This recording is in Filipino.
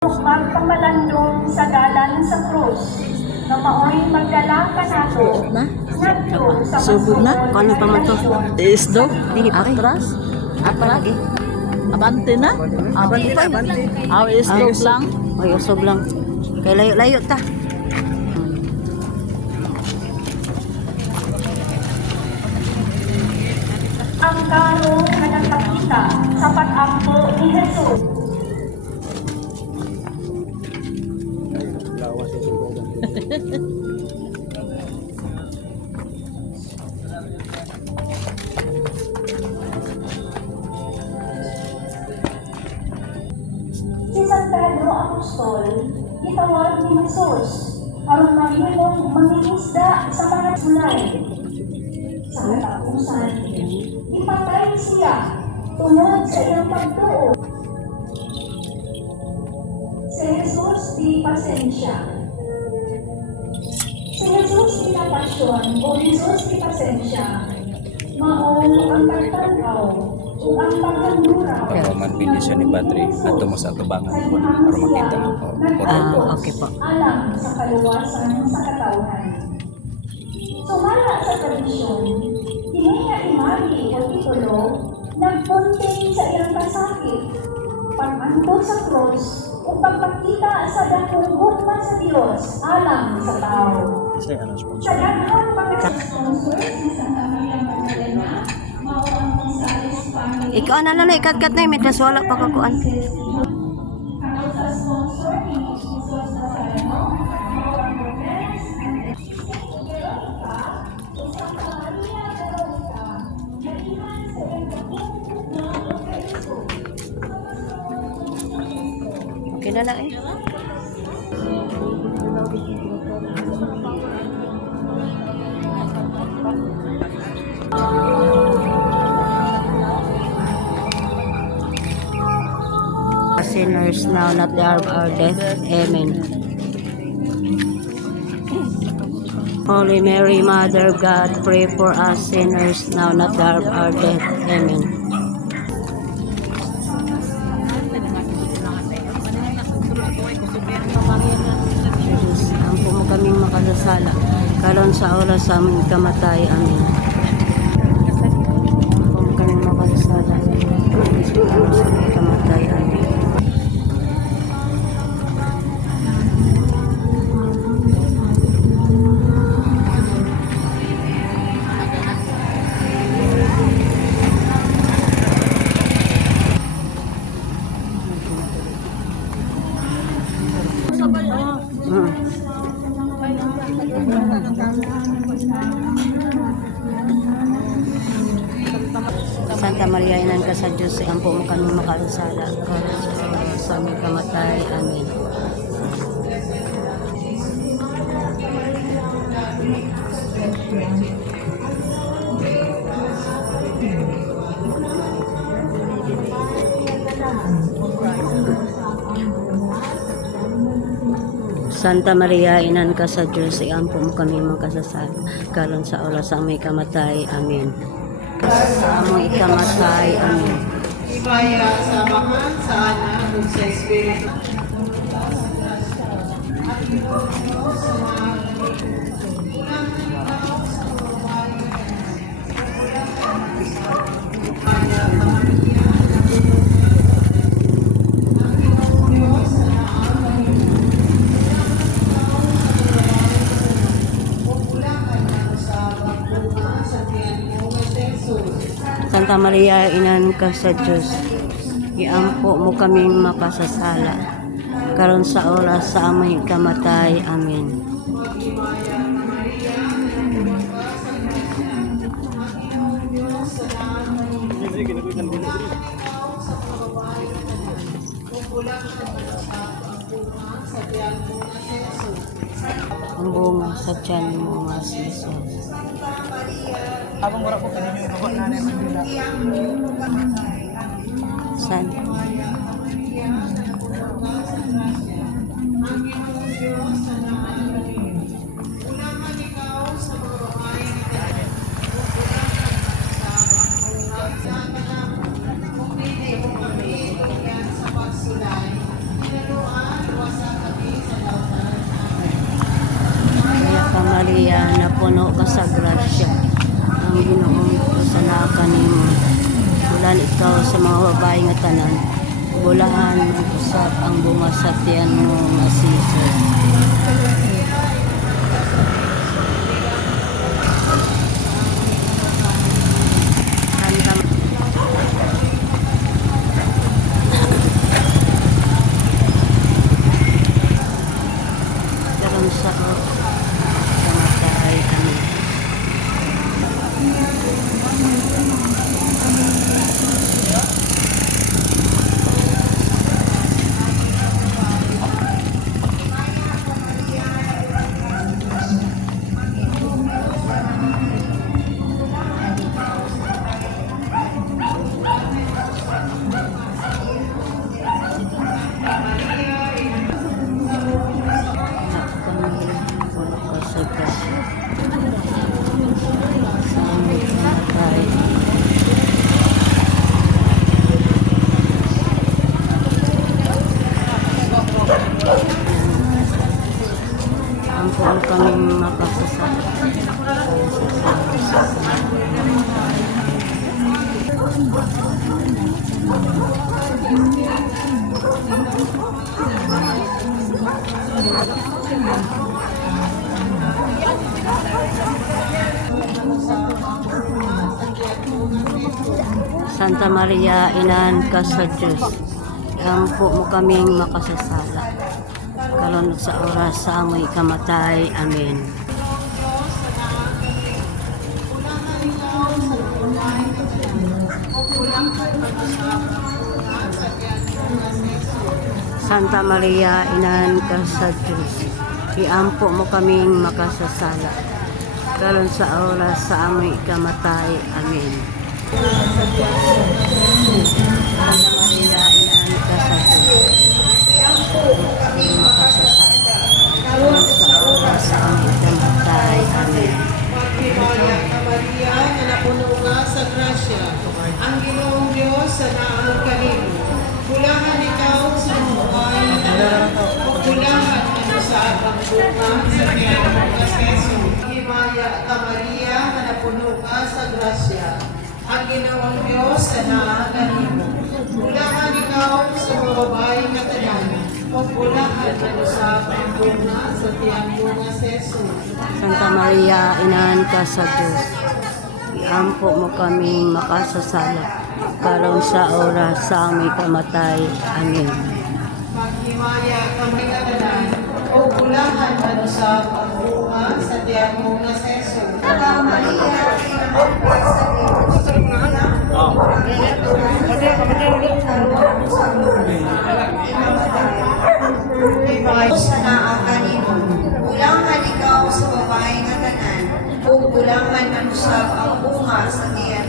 Magpamalandong sa dalan sa krus, na mao'y magdala ka nato, nagto sa Subod na? Kano pa man to? Isdo? Dili pa, Atras? Apa lagi? Abante na? Abante pa. Aw, isdog lang? Oy, usog lang. Kay layo-layo ta. ang karo na nagpakita sa pag-ampo ni Jesus. Si San Pedro Apostol, gitawag ni Jesus, aron mahimong mangingisda sa mga tulay. Sa katapusan, ipatay siya tungod sa iyang pagtuo. Si Jesus di pasensya. Si Jesus di na pasyon o Jesus di pasensya, mao ang pagtanaw o ang paghandura. Roman bendisyon ni Padre ato mo sa tubangan para makita mo po. Okay po. Alam sa kaluwasan sa katawhan. Sumala sa tradisyon, kini nga imagi o titulo nagpunting sa iyang kasakit, pag-anto sa cross o pagpakita sa dakong hukman sa Dios alang sa tao. Sa daghang mga sponsors ni Santa Maria Magdalena, mao ang Gonzales family. Ikaw na lang ikat-kat na medras wala pa kakuan. Ang sa sponsor ni Jesus Nazareno, mao ang Gomez, Veronica, o Santa Maria Veronica, naihan sa iyang pagkukuk na Kristo. Okay na lang eh. Sinners now, not the hour of our death. Amen. Holy Mary, Mother of God, pray for us sinners now, not the hour of our death. Amen. Jesus, ampo mo kaming makasasala, karon sa oras sa aming kamatay. Amen. Ampo mo kaming makasasala, karon sa oras sa aming kamatay. Amen. Santa Maria, inan ka sa Diyos, ampo mo kami makasala, karon sa oras sa aming kamatay. Amen. Santa Maria, inan ka sa Diyos, ampo mo kami makasasala, karon sa oras sa aming kamatay. Amen. Sa aming kamatay. Amen. Ibaya sa Ama, sa Anak, ug sa Espiritu. Santa Maria, inan ka sa Diyos, iampo mo kaming makasasala, karon sa oras sa aming kamatay. Amen. Ang bunga sa tiyan mo, Mas Jesus. Abang mura ko kanino yung baba na nila. San? Sa pagsulay, bunga sa tiyan mo nga Jesus. Karon sa kamatay kami. Sa grasya. Sa aming kamatay. Ampun kaming makasasala. Santa Maria, Inahan ka sa Diyos, iampo mo kaming makasasala. Karon sa oras sa amoy kamatay. Amen. Santa Maria, Inahan ka sa Diyos, iampo mo kaming makasasala. Karon sa oras sa amoy kamatay. Amen. Santa Maria, Inahan ka sa Diyos, iampo mo kaming makasasala. Karon sa oras sa amoy kamatay. Amen. Maghimaya ka Maria, na napuno ka sa grasya. Ang Ginoong Diyos sa naang kanimo. Pulahan ikaw sa buhay na tanan. Pulahan ano sa abang bunga sa tiyan mo nga Jesus. Maghimaya ka Maria, na napuno ka sa grasya. Ang Ginoong Diyos sa naang kanimo. Pulahan ikaw sa babae na tanan. Pulahan ano sa abang bunga sa tiyan mo nga Jesus. Santa Maria, Inahan ka sa Diyos, iampo mo kaming makasasala. Karon sa oras sa aming kamatay. Amen. Maghimaya kami na tanan, o pulahan ano sa pagbunga sa tiyan mo nga seso. Sa naang kanimo, ulangan ikaw sa babae nga tanan, o ulangan ang usab ang bunga sa tiyan